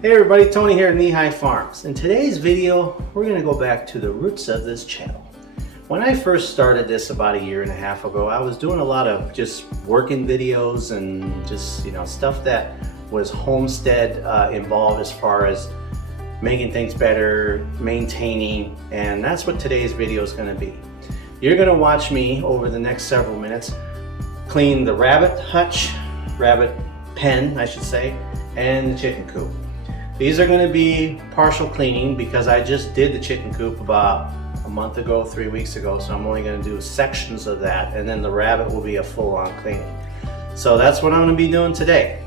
Hey everybody, Tony here at Knee High Farms. In today's video, we're going to go back to the roots of this channel. When I first started this about a year and a half ago, I was doing a lot of just working videos and just, stuff that was homestead involved as far as making things better, maintaining, and that's what today's video is going to be. You're going to watch me over the next several minutes clean the rabbit pen, I should say, and the chicken coop. These are going to be partial cleaning because I just did the chicken coop about a month ago, 3 weeks ago, so I'm only going to do sections of that, and then the rabbit will be a full-on cleaning. So that's what I'm going to be doing today.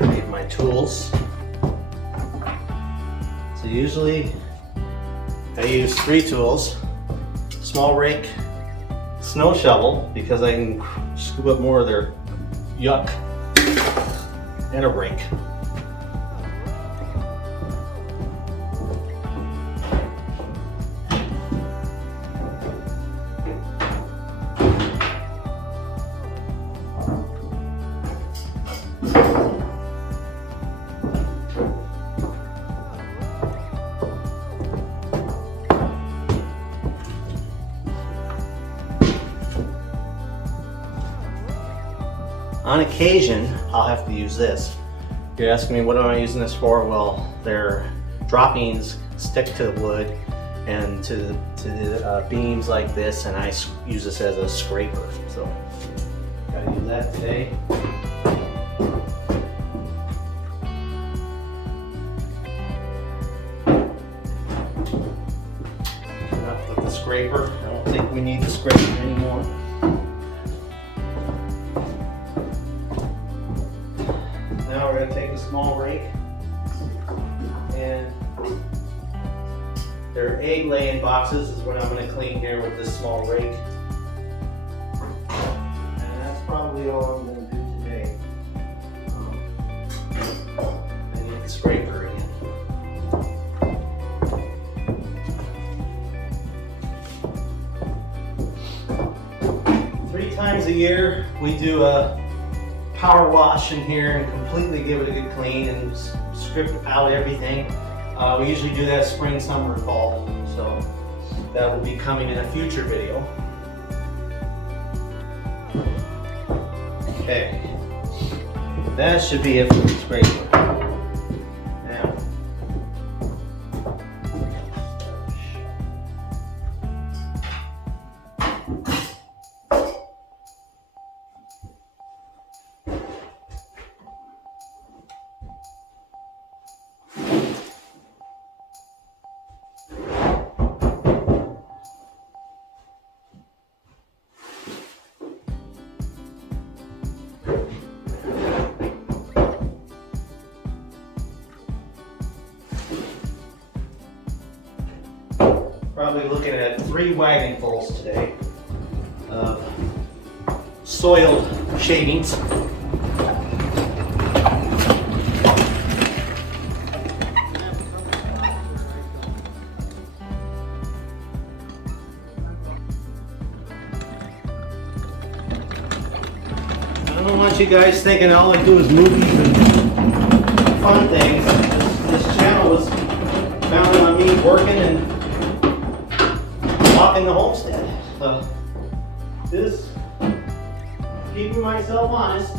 I need my tools. So usually I use 3 tools: small rake, snow shovel because I can scoop up more of their yuck, and a rake. On occasion, I'll have to use this. You're asking me what am I using this for? Well, their droppings stick to the wood and to the beams like this, and I use this as a scraper. So, gotta use that today. Enough with the scraper. I don't think we need the scraper anymore. Now we're going to take a small rake, and their egg laying boxes is what I'm going to clean here with this small rake. And that's probably all I'm going to do today. I need the scraper again. 3 times a year we do a power wash in here and completely give it a good clean and strip out everything. We usually do that spring, summer, fall, so that will be coming in a future video. Okay, that should be it for the scraper. Now, probably looking at 3 wagonfuls today of soiled shavings. I don't want you guys thinking all I do is movies and fun things. This channel was founded on me working and walking the homestead. So this, keeping myself honest.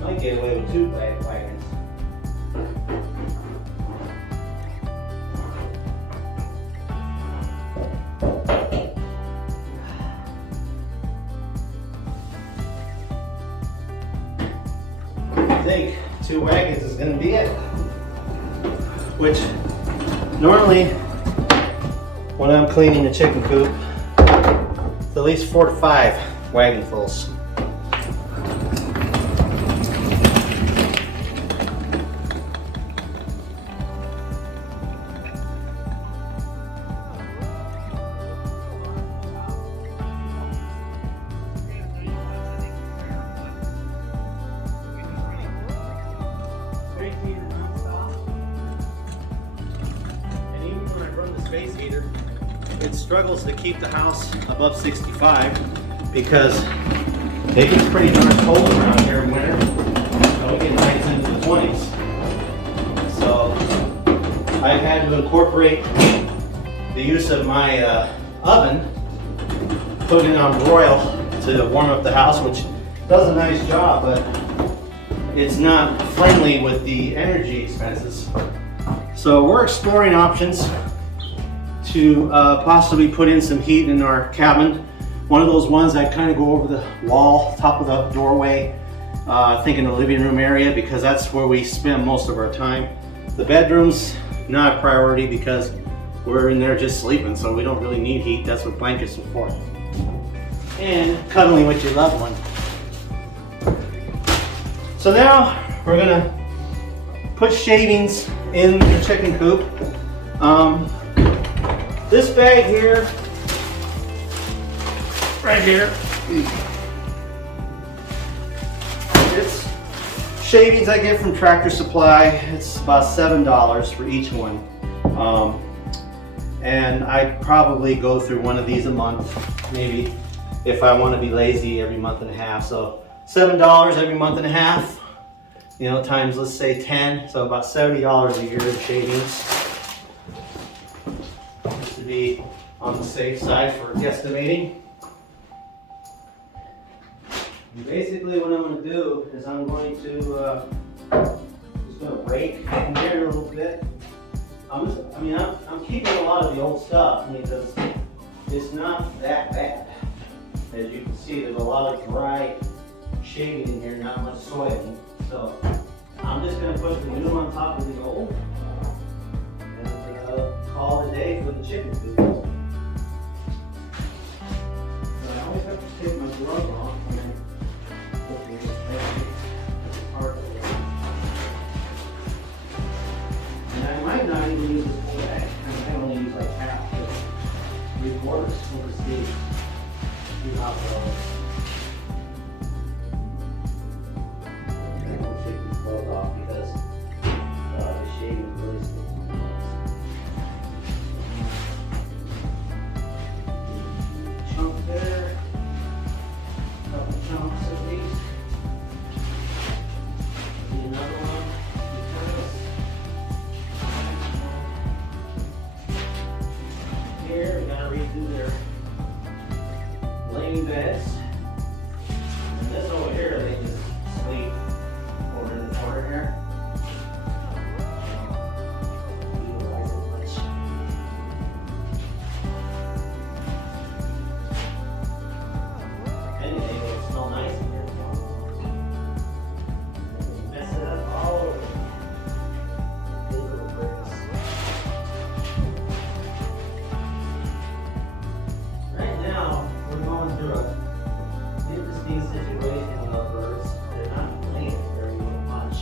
Might get away with 2 wagons. I think 2 wagons is going to be it. Which normally when I'm cleaning the chicken coop, it's at least 4 to 5 wagonfuls. run the space heater, it struggles to keep the house above 65 because it gets pretty darn cold around here in winter. So we get nights into the 20s. So I've had to incorporate the use of my oven, put it on broil to warm up the house, which does a nice job, but it's not friendly with the energy expenses. So we're exploring options to possibly put in some heat in our cabin. One of those ones that kind of go over the wall, top of the doorway, I think in the living room area, because that's where we spend most of our time. The bedroom's not a priority because we're in there just sleeping, so we don't really need heat. That's what blankets are for. And cuddling with your loved one. So now we're gonna put shavings in the chicken coop. This bag here, right here, it's shavings I get from Tractor Supply. It's about $7 for each one. And I probably go through one of these a month, maybe if I want to be lazy every month and a half. So $7 every month and a half, you know, times let's say 10, so about $70 a year in shavings. Just to be on the safe side for guesstimating. And basically what I'm going to do is I'm going to just going to rake in there a little bit. I'm keeping a lot of the old stuff because it's not that bad. As you can see, there's a lot of dry shaving in here, not much soiling. So I'm just going to put the new on top of the old and call it a day for the chicken coop. So I always have to take my glove off when I put the part of it. And I might not even use this whole bag. I only use like half, but 3/4. We'll just see how it goes. Off because the shaving is really sticking. Chunk there, couple chunks at least. And another one. Here we gotta redo their laying beds. And this over here they just sleep over in the corner here. Utilize it much. Anything will smell nice in here. Mess it up all over. These little bricks. Right now, we're going through an interesting situation with our birds. They're not laying very much.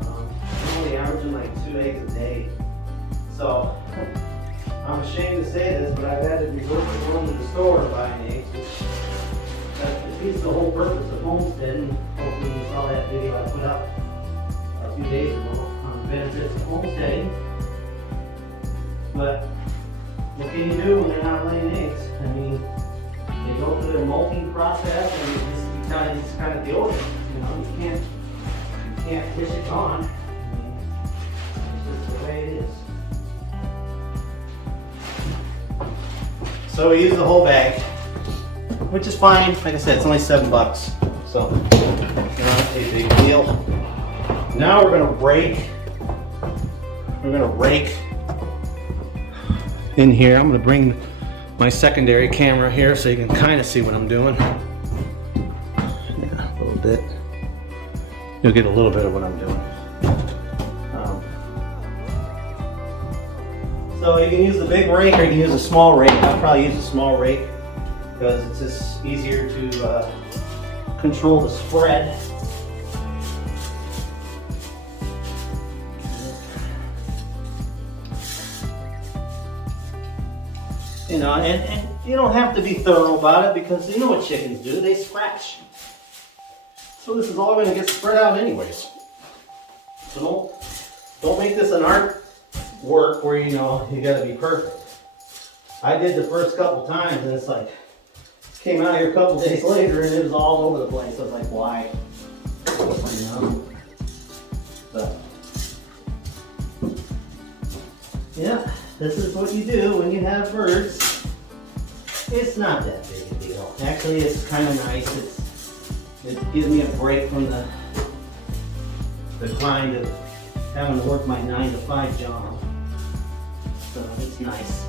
They're only averaging like 2 eggs a day. So I'm ashamed to say this, but I've had to resort to going to the store and buying eggs, which defeats the whole purpose of homesteading. Hopefully you saw that video I put up a few days ago on the benefits of homesteading. But what can you do when they're not laying eggs? I mean, they go through their molting process and you just kind of deal with it. You know, you can't wish it gone. I mean, it's just the way it is. So we use the whole bag, which is fine. Like I said, it's only $7. So not a big deal. Now we're gonna rake. We're gonna rake in here. I'm gonna bring my secondary camera here so you can kind of see what I'm doing. Yeah, a little bit. You'll get a little bit of what I'm doing. So you can use the big rake or you can use a small rake. I'll probably use a small rake because it's just easier to control the spread. You know, and you don't have to be thorough about it because you know what chickens do, they scratch. So this is all going to get spread out anyways. So don't make this an art work where you know you got to be perfect. I did the first couple times, and it's like came out here a couple days later, and it was all over the place. I was like, why? You know. But yeah, this is what you do when you have birds. It's not that big a deal. Actually, it's kind of nice. It gives me a break from the grind of having to work my 9 to 5 job. So it's nice.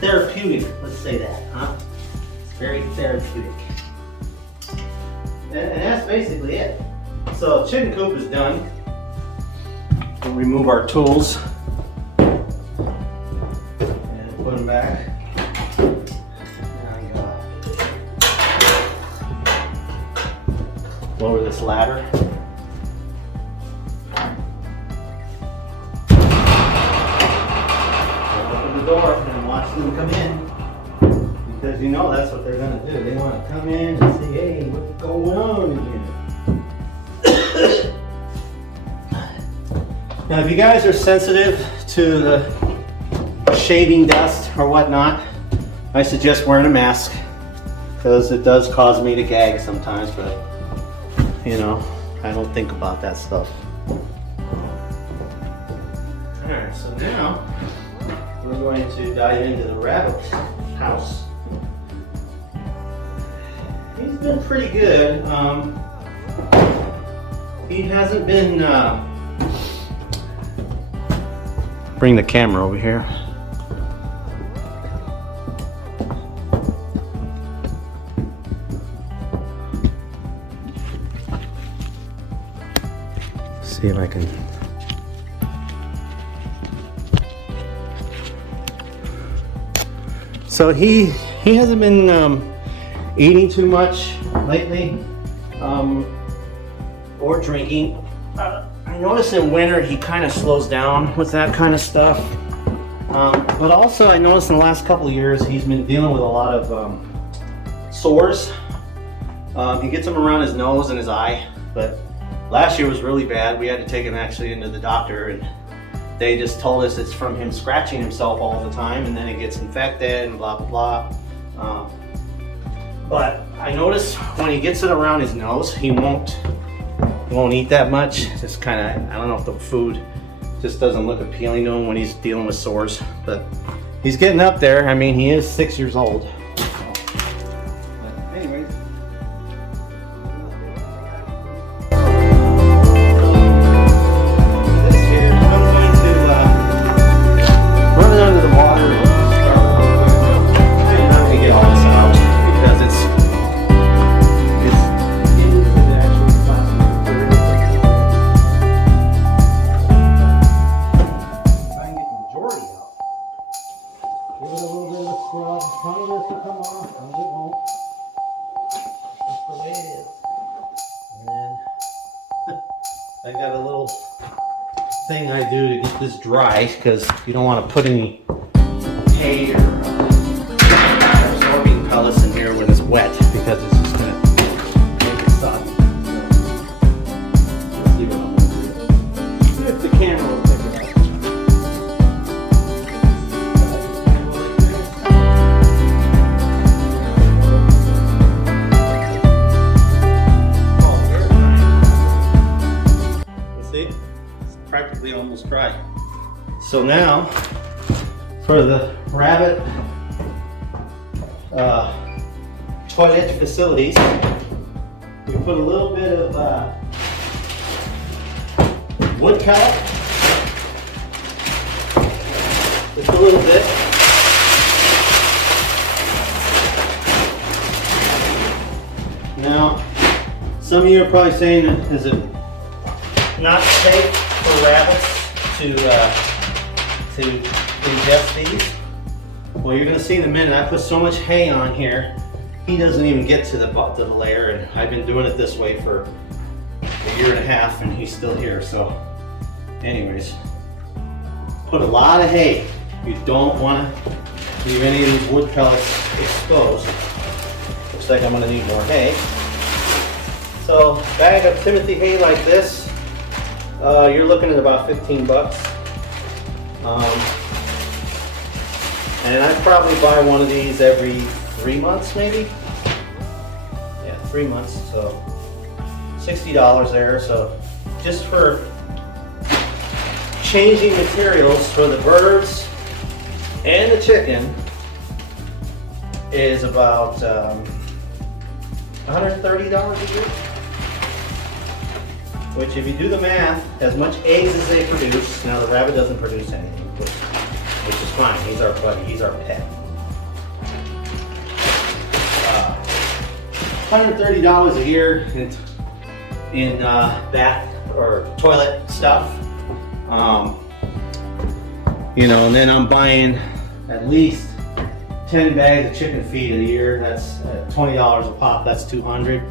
Therapeutic, let's say that, huh? It's very therapeutic. And that's basically it. So chicken coop is done. We'll remove our tools and put them back. Lower this ladder. Open the door and watch them come in. Because you know that's what they're going to do. They want to come in and say, hey, what's going on here? Now, if you guys are sensitive to the shaving dust or whatnot, I suggest wearing a mask. Because it does cause me to gag sometimes, but you know, I don't think about that stuff. Alright, so now we're going to dive into the rabbit house. He's been pretty good. He hasn't been... Bring the camera over here. See if I can. So he hasn't been eating too much lately, or drinking. I notice in winter he kind of slows down with that kind of stuff. But also I noticed in the last couple of years he's been dealing with a lot of sores. He gets them around his nose and his eye, but last year was really bad. We had to take him actually into the doctor, and they just told us it's from him scratching himself all the time, and then it gets infected and blah, blah, blah. But I noticed when he gets it around his nose, he won't eat that much. Just kind of, I don't know if the food just doesn't look appealing to him when he's dealing with sores, but he's getting up there. I mean, he is 6 years old. But anyways. I got a little thing I do to get this dry, because you don't want to put any hay or absorbing pellets in here when it's wet, because it's just going to make it soggy. So, let's see what I'm going to do. See if the camera will pick it up. Practically almost dry. So now for the rabbit toilet facilities, we put a little bit of wood pellet, just a little bit. Now some of you are probably saying, is it not safe for rabbits to ingest these? Well, you're going to see in a minute. I put so much hay on here, he doesn't even get to the layer, and I've been doing it this way for a year and a half, and he's still here. So, anyways, put a lot of hay. You don't want to leave any of these wood pellets exposed. Looks like I'm going to need more hay. So, bag of Timothy hay like this. You're looking at about 15 bucks. And I probably buy one of these every 3 months, maybe. Yeah, 3 months, so $60 there. So just for changing materials for the birds and the chicken is about $130 a year. Which, if you do the math, as much eggs as they produce, now the rabbit doesn't produce anything, which is fine. He's our buddy, he's our pet. $130 a year in bath or toilet stuff. You know, and then I'm buying at least 10 bags of chicken feed a year. That's $20 a pop. That's $200.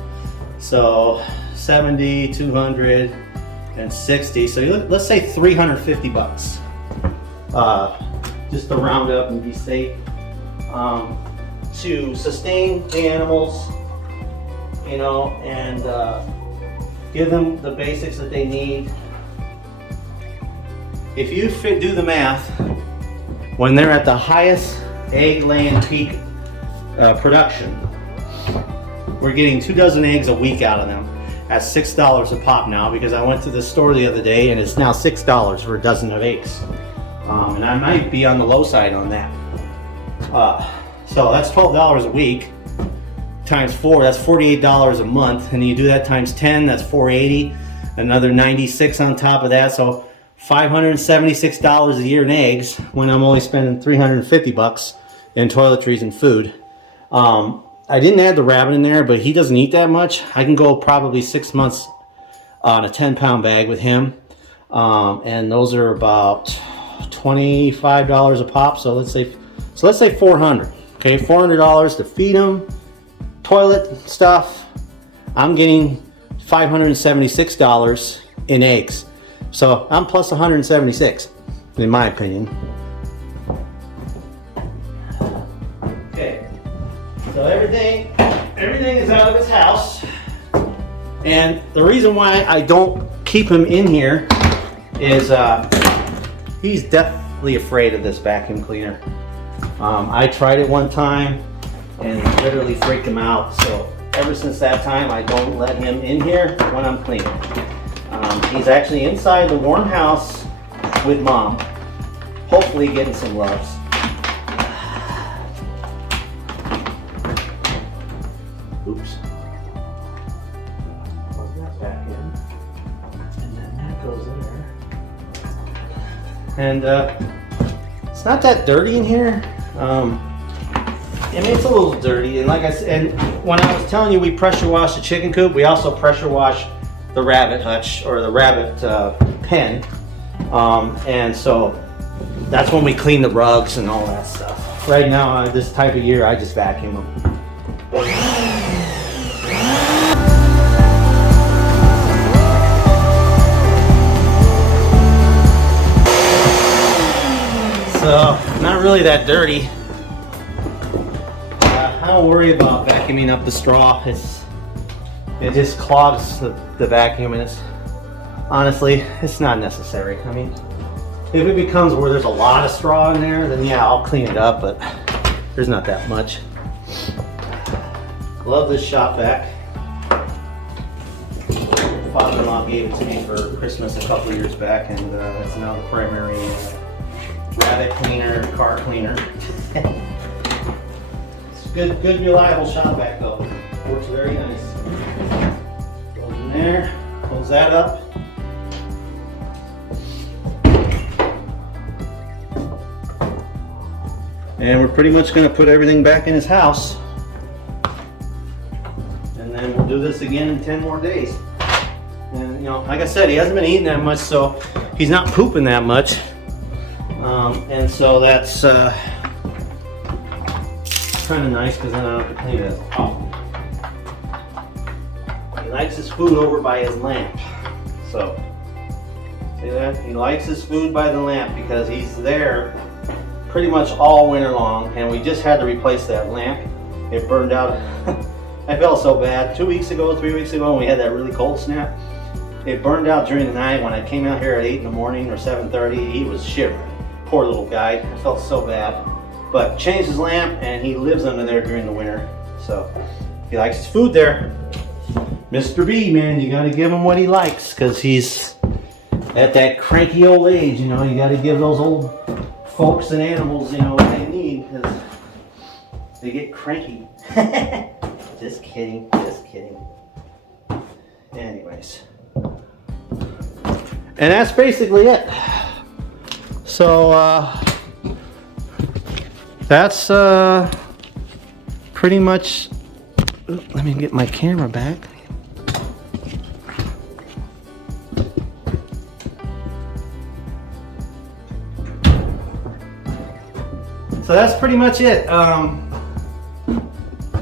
So 70, 260. So let's say 350 bucks. Just to round up and be safe. To sustain the animals, you know, and give them the basics that they need. If you do the math, when they're at the highest egg laying peak production, we're getting 2 dozen eggs a week out of them at $6 a pop now, because I went to the store the other day and it's now $6 for a dozen of eggs. And I might be on the low side on that. So that's $12 a week times 4, that's $48 a month. And you do that times 10, that's $480, another 96 on top of that. So $576 a year in eggs when I'm only spending 350 bucks in toiletries and food. I didn't add the rabbit in there, but he doesn't eat that much. I can go probably 6 months on a 10-pound bag with him. And those are about $25 a pop. So let's say $400. Okay, $400 to feed him, toilet stuff. I'm getting $576 in eggs. So I'm plus 176, in my opinion. Okay, so everything is out of his house. And the reason why I don't keep him in here is he's deathly afraid of this vacuum cleaner. I tried it one time and literally freaked him out. So ever since that time, I don't let him in here when I'm cleaning. He's actually inside the warm house with Mom, hopefully getting some loves. Oops. Plug that back in. And then that goes in there. And it's not that dirty in here. I mean, it's a little dirty. And like I said, and when I was telling you we pressure wash the chicken coop, we also pressure wash the rabbit hutch or the rabbit pen. And so that's when we clean the rugs and all that stuff. Right now, this type of year, I just vacuum them. So, not really that dirty. I don't worry about vacuuming up the straw. It just clogs the vacuum, and honestly, it's not necessary. I mean, if it becomes where there's a lot of straw in there, then yeah, I'll clean it up, but there's not that much. Love this shop vac. Father-in-law gave it to me for Christmas a couple years back, and it's now the primary rabbit cleaner, car cleaner. It's good, reliable shop vac though. Works very nice. Goes in there, close that up. And we're pretty much going to put everything back in his house. And then we'll do this again in 10 more days. And you know, like I said, he hasn't been eating that much, so he's not pooping that much. And so that's kind of nice because then I don't have to clean it as often. He likes his food over by his lamp. So, see that? He likes his food by the lamp because he's there pretty much all winter long, and we just had to replace that lamp. It burned out. I felt so bad 2 weeks ago, 3 weeks ago when we had that really cold snap. It burned out during the night. When I came out here at 8 in the morning or 7:30, he was shivering. Poor little guy. I felt so bad. But changed his lamp and he lives under there during the winter. So he likes his food there. Mr. B, man, you gotta give him what he likes because he's at that cranky old age, you know. You gotta give those old folks and animals, you know, what they need because they get cranky. Just kidding, just kidding. Anyways. And that's basically it. So, that's pretty much. Let me get my camera back. So that's pretty much it.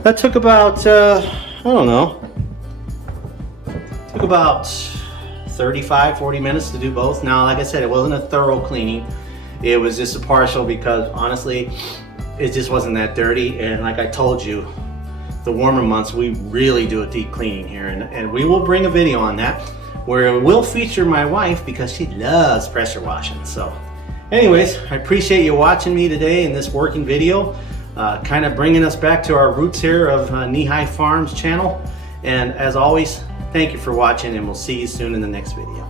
That took about, I don't know, took about 35-40 minutes to do both. Now, like I said, it wasn't a thorough cleaning. It was just a partial because honestly, it just wasn't that dirty. And like I told you, the warmer months, we really do a deep cleaning here. And we will bring a video on that where it will feature my wife because she loves pressure washing. So anyways, I appreciate you watching me today in this working video, kind of bringing us back to our roots here of Knee High Farms channel. And as always, thank you for watching and we'll see you soon in the next video.